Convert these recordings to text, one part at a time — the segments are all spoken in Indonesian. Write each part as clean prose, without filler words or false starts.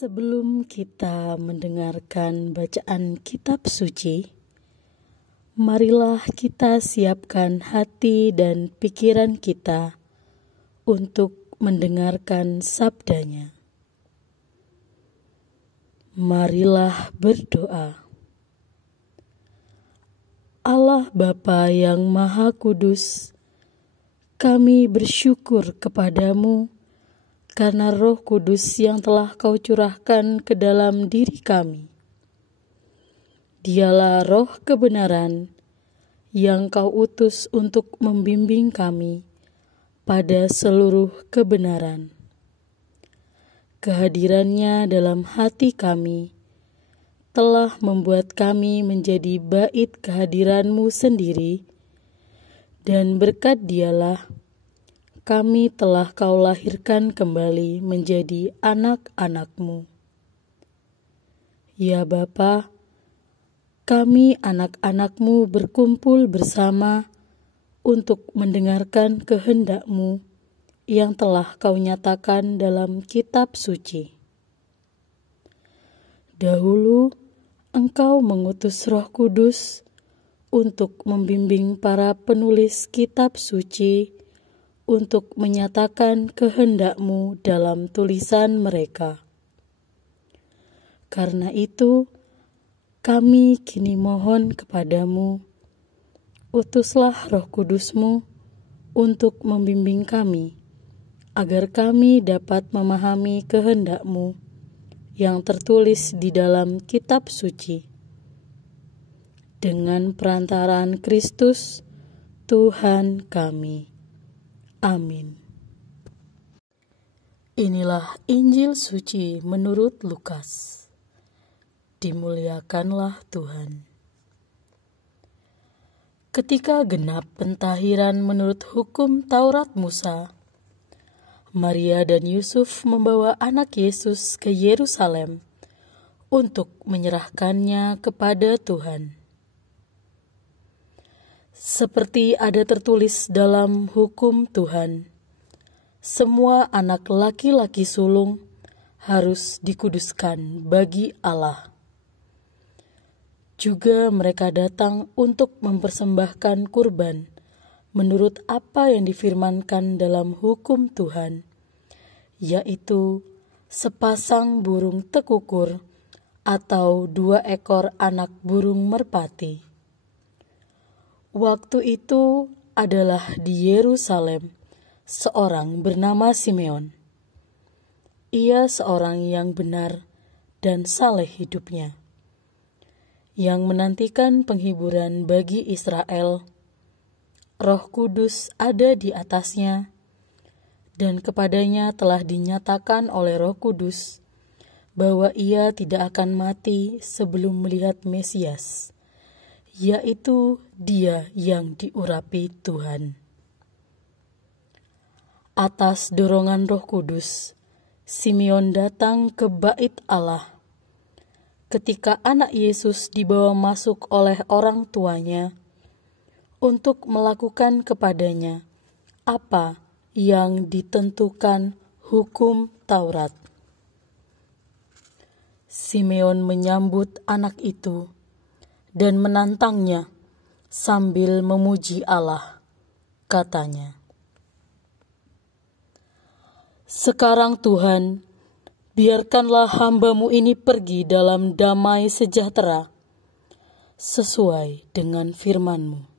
Sebelum kita mendengarkan bacaan kitab suci, marilah kita siapkan hati dan pikiran kita untuk mendengarkan sabdanya. Marilah berdoa. Allah Bapa yang Maha Kudus, kami bersyukur kepadamu karena Roh Kudus yang telah Kau curahkan ke dalam diri kami. Dialah Roh kebenaran yang Kau utus untuk membimbing kami pada seluruh kebenaran. Kehadirannya dalam hati kami telah membuat kami menjadi bait kehadiran-Mu sendiri, dan berkat Dialah kami telah Kau lahirkan kembali menjadi anak-anak-Mu. Ya Bapa, kami anak-anak-Mu berkumpul bersama untuk mendengarkan kehendak-Mu yang telah Kau nyatakan dalam kitab suci. Dahulu Engkau mengutus Roh Kudus untuk membimbing para penulis kitab suci untuk menyatakan kehendak-Mu dalam tulisan mereka. Karena itu, kami kini mohon kepadamu, utuslah Roh Kudus-Mu untuk membimbing kami, agar kami dapat memahami kehendak-Mu yang tertulis di dalam kitab suci. Dengan perantaraan Kristus, Tuhan kami. Amin. Inilah Injil suci menurut Lukas. Dimuliakanlah Tuhan. Ketika genap pentahiran menurut hukum Taurat Musa, Maria dan Yusuf membawa anak Yesus ke Yerusalem untuk menyerahkannya kepada Tuhan. Seperti ada tertulis dalam hukum Tuhan, semua anak laki-laki sulung harus dikuduskan bagi Allah. Juga mereka datang untuk mempersembahkan kurban menurut apa yang difirmankan dalam hukum Tuhan, yaitu sepasang burung tekukur atau 2 ekor anak burung merpati. Waktu itu adalah di Yerusalem seorang bernama Simeon. Ia seorang yang benar dan saleh hidupnya, yang menantikan penghiburan bagi Israel. Roh Kudus ada di atasnya, dan kepadanya telah dinyatakan oleh Roh Kudus bahwa ia tidak akan mati sebelum melihat Mesias, yaitu Dia yang diurapi Tuhan. Atas dorongan Roh Kudus, Simeon datang ke bait Allah. Ketika anak Yesus dibawa masuk oleh orang tuanya untuk melakukan kepadanya apa yang ditentukan hukum Taurat. Simeon menyambut anak itu dan menantangnya sambil memuji Allah. Katanya, "Sekarang Tuhan, biarkanlah hamba-Mu ini pergi dalam damai sejahtera, sesuai dengan firman-Mu.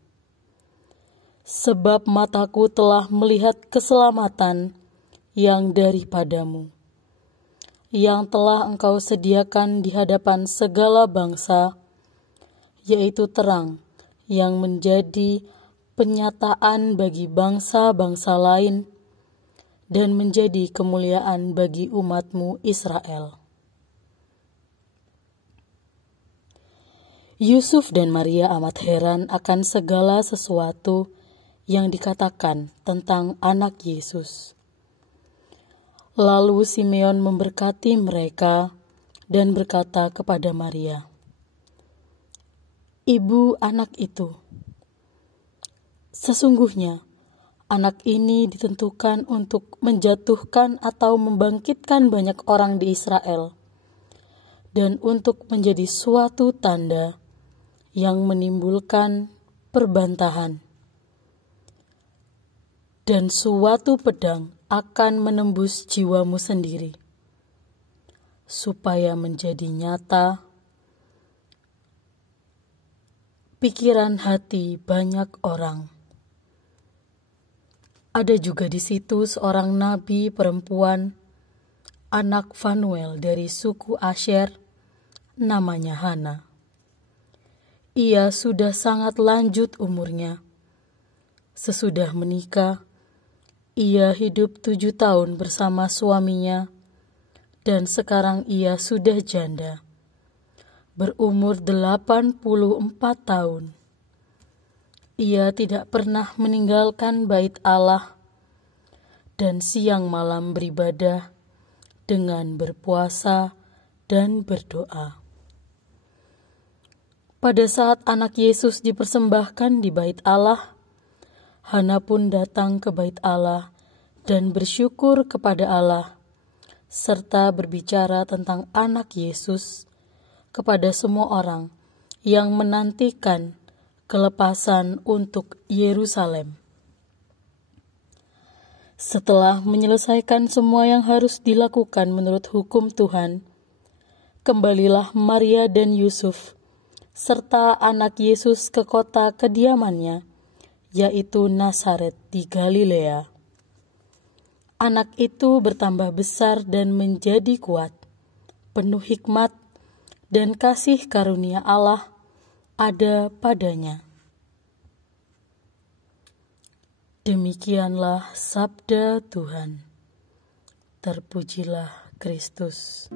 Sebab mataku telah melihat keselamatan yang daripada-Mu, yang telah Engkau sediakan di hadapan segala bangsa, yaitu terang yang menjadi penyataan bagi bangsa-bangsa lain dan menjadi kemuliaan bagi umat-Mu Israel." Yusuf dan Maria amat heran akan segala sesuatu yang dikatakan tentang anak Yesus. Lalu Simeon memberkati mereka dan berkata kepada Maria, "Ibu anak itu, sesungguhnya anak ini ditentukan untuk menjatuhkan atau membangkitkan banyak orang di Israel dan untuk menjadi suatu tanda yang menimbulkan perbantahan. Dan suatu pedang akan menembus jiwamu sendiri, supaya menjadi nyata pikiran hati banyak orang. Ada juga di situ seorang nabi perempuan, anak Fanuel dari suku Asher, namanya Hana. Ia sudah sangat lanjut umurnya. Sesudah menikah, ia hidup 7 tahun bersama suaminya, dan sekarang ia sudah janda, berumur 84 tahun. Ia tidak pernah meninggalkan bait Allah, dan siang malam beribadah dengan berpuasa dan berdoa. Pada saat anak Yesus dipersembahkan di bait Allah, Hana pun datang ke bait Allah dan bersyukur kepada Allah, serta berbicara tentang anak Yesus kepada semua orang yang menantikan kelepasan untuk Yerusalem. Setelah menyelesaikan semua yang harus dilakukan menurut hukum Tuhan, kembalilah Maria dan Yusuf serta anak Yesus ke kota kediamannya, yaitu Nazaret di Galilea. Anak itu bertambah besar dan menjadi kuat, penuh hikmat, dan kasih karunia Allah ada padanya. Demikianlah sabda Tuhan. Terpujilah Kristus.